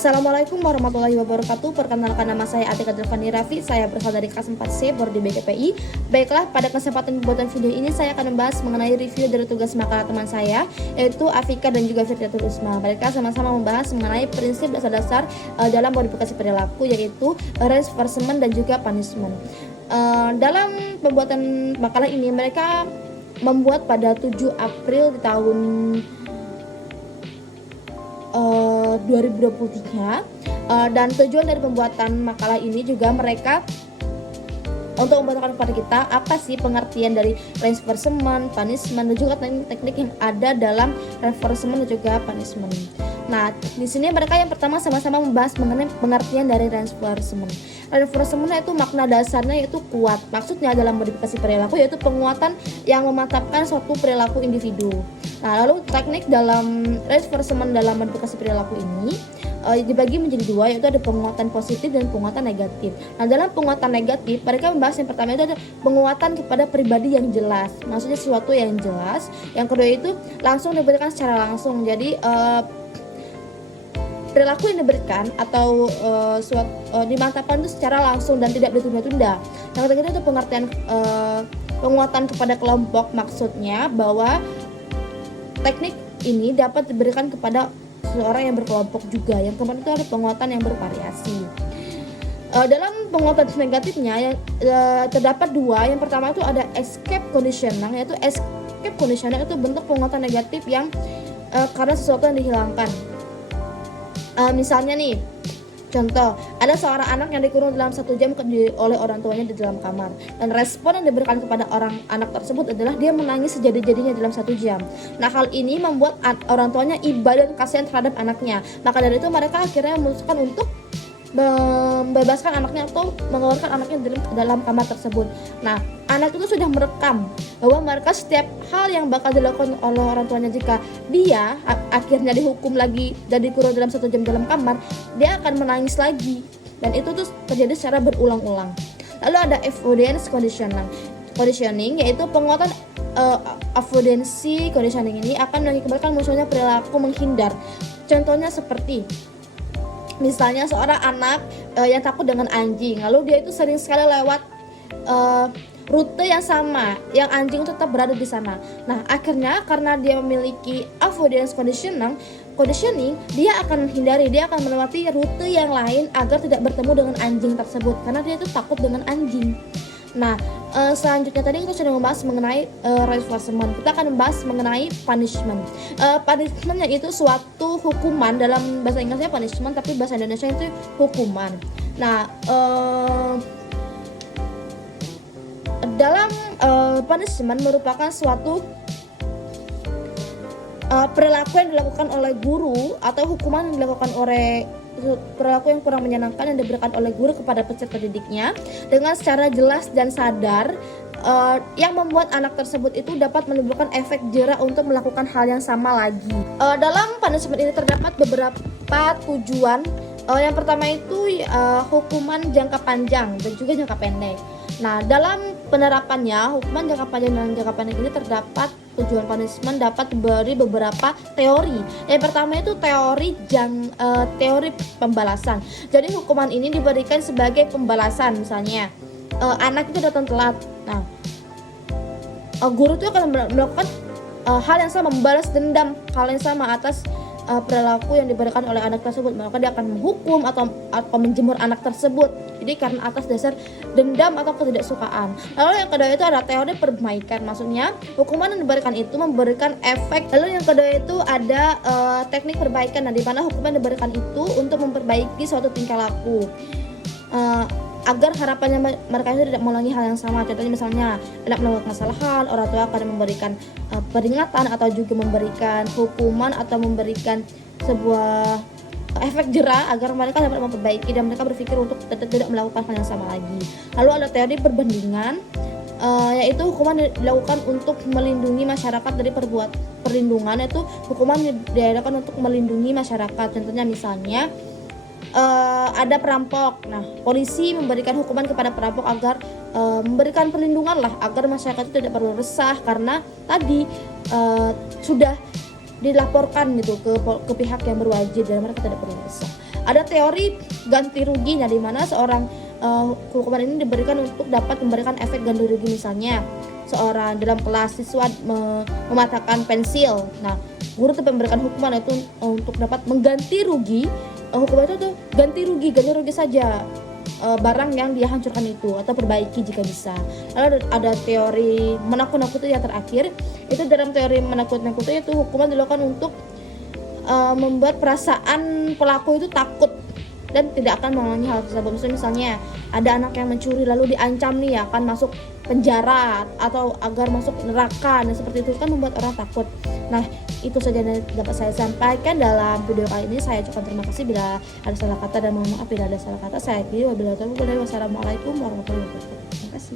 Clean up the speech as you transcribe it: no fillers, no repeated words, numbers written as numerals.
Assalamualaikum warahmatullahi wabarakatuh. Perkenalkan, nama saya Atika Delvani Raffi. Saya berasal dari kelas 4C Prodi BKPI. Baiklah, pada kesempatan pembuatan video ini saya akan membahas mengenai review dari tugas makalah teman saya, yaitu Afika dan juga Firdatul Usma. Mereka sama-sama membahas mengenai prinsip dasar-dasar dalam modifikasi perilaku, yaitu reinforcement dan juga punishment. Dalam pembuatan makalah ini mereka membuat pada 7 April di tahun 2023, dan tujuan dari pembuatan makalah ini juga mereka untuk memberitahukan kepada kita apa sih pengertian dari reinforcement, punishment, dan juga teknik yang ada dalam reinforcement dan juga punishment. Nah, di sini mereka yang pertama sama-sama membahas mengenai pengertian dari reinforcement. Reinforcement itu makna dasarnya yaitu kuat. Maksudnya dalam modifikasi perilaku yaitu penguatan yang memantapkan suatu perilaku individu. Nah, lalu teknik dalam reinforcement dalam modifikasi perilaku ini dibagi menjadi dua, yaitu ada penguatan positif dan penguatan negatif. Nah, dalam penguatan negatif mereka membahas yang pertama itu ada penguatan kepada pribadi yang jelas, maksudnya sesuatu yang jelas. Yang kedua itu langsung diberikan secara langsung, jadi perilaku yang diberikan atau dimantapkan itu secara langsung dan tidak ditunda-tunda. Yang ketiga itu pengertian penguatan kepada kelompok, maksudnya bahwa teknik ini dapat diberikan kepada seseorang yang berkelompok juga. Yang keempat itu ada penguatan yang bervariasi. Dalam penguatan negatifnya yang terdapat dua. Yang pertama itu ada escape conditioning, yaitu escape conditioning itu bentuk penguatan negatif yang karena sesuatu yang dihilangkan. Misalnya nih, contoh, ada seorang anak yang dikurung dalam 1 jam oleh orang tuanya di dalam kamar, dan respon yang diberikan kepada anak tersebut adalah dia menangis sejadi-jadinya dalam 1 jam. Nah, hal ini membuat orang tuanya iba dan kasihan terhadap anaknya. Maka dari itu mereka akhirnya memutuskan untuk membebaskan anaknya atau mengeluarkan anaknya dalam kamar tersebut. Nah, anak itu sudah merekam bahwa mereka setiap hal yang bakal dilakukan oleh orang tuanya jika dia akhirnya dihukum lagi dan dikurung dalam 1 jam dalam kamar, dia akan menangis lagi, dan itu tuh terjadi secara berulang-ulang. Lalu ada avoidance conditioning, yaitu penguatan avoidance conditioning ini akan mengakibatkan munculnya perilaku menghindar. Contohnya seperti misalnya seorang anak yang takut dengan anjing, lalu dia itu sering sekali lewat rute yang sama, yang anjing tetap berada di sana. Nah, akhirnya karena dia memiliki avoidance conditioning, dia akan menghindari, dia akan melewati rute yang lain agar tidak bertemu dengan anjing tersebut, karena dia itu takut dengan anjing. Nah, selanjutnya tadi kita sudah membahas mengenai reinforcement. Kita akan membahas mengenai punishment. Punishment yaitu suatu hukuman, dalam bahasa Inggrisnya punishment, tapi bahasa Indonesia itu hukuman. Nah, dalam punishment merupakan suatu perilaku yang dilakukan oleh guru atau hukuman yang dilakukan oleh perilaku yang kurang menyenangkan yang diberikan oleh guru kepada peserta didiknya dengan secara jelas dan sadar, yang membuat anak tersebut itu dapat menimbulkan efek jera untuk melakukan hal yang sama lagi. Dalam punishment ini terdapat beberapa tujuan. Yang pertama itu hukuman jangka panjang dan juga jangka pendek. Nah, dalam penerapannya hukuman jangka panjang dan jangka pendek ini terdapat tujuan punishment dapat diberi beberapa teori. Yang pertama itu teori pembalasan. Jadi hukuman ini diberikan sebagai pembalasan. Misalnya anak itu datang telat. Nah, guru itu akan melakukan hal yang sama, membalas dendam hal yang sama atas perilaku yang diberikan oleh anak tersebut. Maka dia akan menghukum atau menjemur anak tersebut. Jadi karena atas dasar dendam atau ketidaksukaan. Lalu yang kedua itu ada teori perbaikan. Maksudnya hukuman yang diberikan itu memberikan efek. Lalu yang kedua itu ada teknik perbaikan. Nah, di mana hukuman yang diberikan itu untuk memperbaiki suatu tingkah laku, agar harapannya mereka itu tidak mengulangi hal yang sama. Contohnya misalnya anak melakukan kesalahan, orang tua akan memberikan peringatan atau juga memberikan hukuman atau memberikan sebuah efek jera agar mereka dapat memperbaiki dan mereka berpikir untuk tidak melakukan hal yang sama lagi. Lalu ada teori perbandingan, yaitu hukuman dilakukan untuk melindungi masyarakat dari perlindungan, yaitu hukuman diadakan untuk melindungi masyarakat. Contohnya misalnya ada perampok. Nah, polisi memberikan hukuman kepada perampok agar memberikan perlindungan lah, agar masyarakat itu tidak perlu resah karena tadi sudah dilaporkan gitu ke pihak yang berwajib dan mereka tidak perlu resah. Ada teori ganti rugi, nah di mana seorang hukuman ini diberikan untuk dapat memberikan efek ganti rugi. Misalnya seorang dalam kelas siswa mematahkan pensil, nah guru tetap memberikan hukuman itu untuk dapat mengganti rugi. Hukuman itu tuh ganti rugi saja barang yang dia hancurkan itu, atau perbaiki jika bisa. Lalu ada teori menakut-nakuti yang terakhir. Itu dalam teori menakut-nakuti itu hukuman dilakukan untuk membuat perasaan pelaku itu takut dan tidak akan mengulangi hal tersebut. Misalnya ada anak yang mencuri lalu diancam nih akan masuk penjara atau agar masuk neraka, dan seperti itu kan membuat orang takut. Nah, itu saja yang dapat saya sampaikan dalam video kali ini. Saya ucapkan terima kasih bila ada salah kata, dan mohon maaf bila ada salah kata. Saya pilih wabillahi taufiq wal hidayah. Wassalamualaikum warahmatullahi wabarakatuh. Terima kasih.